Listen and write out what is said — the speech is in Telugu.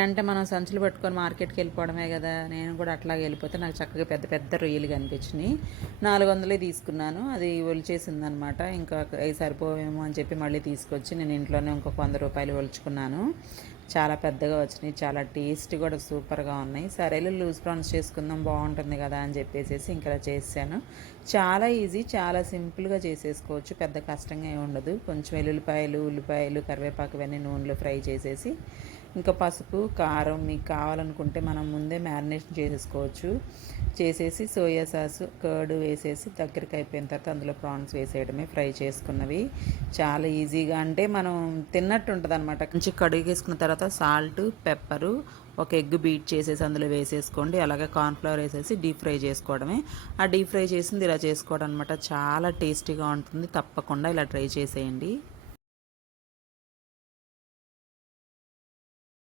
అంటే మనం సంచులు పట్టుకొని మార్కెట్‌కి వెళ్ళిపోవడమే గదా! నేను కూడా అట్లాగే వెళ్ళిపోతే నాకు చక్కగా పెద్ద పెద్ద రొయ్యలు కనిపించినియి. 400 తీసుకున్నాను. అది ఒలిచేసిందనమాట. ఇంకా అయి సరిపోవేమో అని చెప్పి మళ్ళీ తీసుకొచ్చి నేను ఇంట్లోనే ఇంకొక రూ. 100 ఒలుచుకున్నాను. చాలా పెద్దగా వచ్చినాయి. చాలా టేస్ట్ కూడా సూపర్‌గా ఉన్నాయి. సరేలే లూజ్ ప్రాన్స్ చేసుకుందాం బావుంటుంది గదా! అని చెప్పేసేసి ఇంక ఇలా చేసేసాను. చాలా ఈజీ, చాలా సింపుల్‌గా చేసేసుకోవచ్చు. పెద్ద కష్టంగా ఏమి ఉండదు. కొంచెం వెల్లుల్లిపాయలు, ఉల్లిపాయలు, కరివేపాకు ఇవన్నీ నూనెలో ఫ్రై చేసేసి ఇంకా పసుపు, కారం మీకు కావాలనుకుంటే మనం ముందే మ్యారినేషన్ చేసేసుకోవచ్చు. చేసేసి సోయా సాసు, కర్డ్ వేసేసి దగ్గరికి అయిపోయిన తర్వాత అందులో ప్రాన్స్ వేసేయడమే ఫ్రై చేసుకున్నవి. చాలా ఈజీగా అంటే మనం తిన్నట్టు ఉంటుందన్నమాట. కొంచెం కడిగేసుకున్న తర్వాత సాల్ట్, పెప్పరు, ఒక ఎగ్ బీట్ చేసేసి అందులో వేసేసుకోండి. అలాగే కార్న్‌ఫ్లవర్ వేసేసి డీప్ ఫ్రై చేసుకోవడమే. ఆ డీప్ ఫ్రై చేసింది ఇలా చేసుకోవడం అనమాట. చాలా టేస్టీగా ఉంటుంది. తప్పకుండా ఇలా ట్రై చేసేయండి.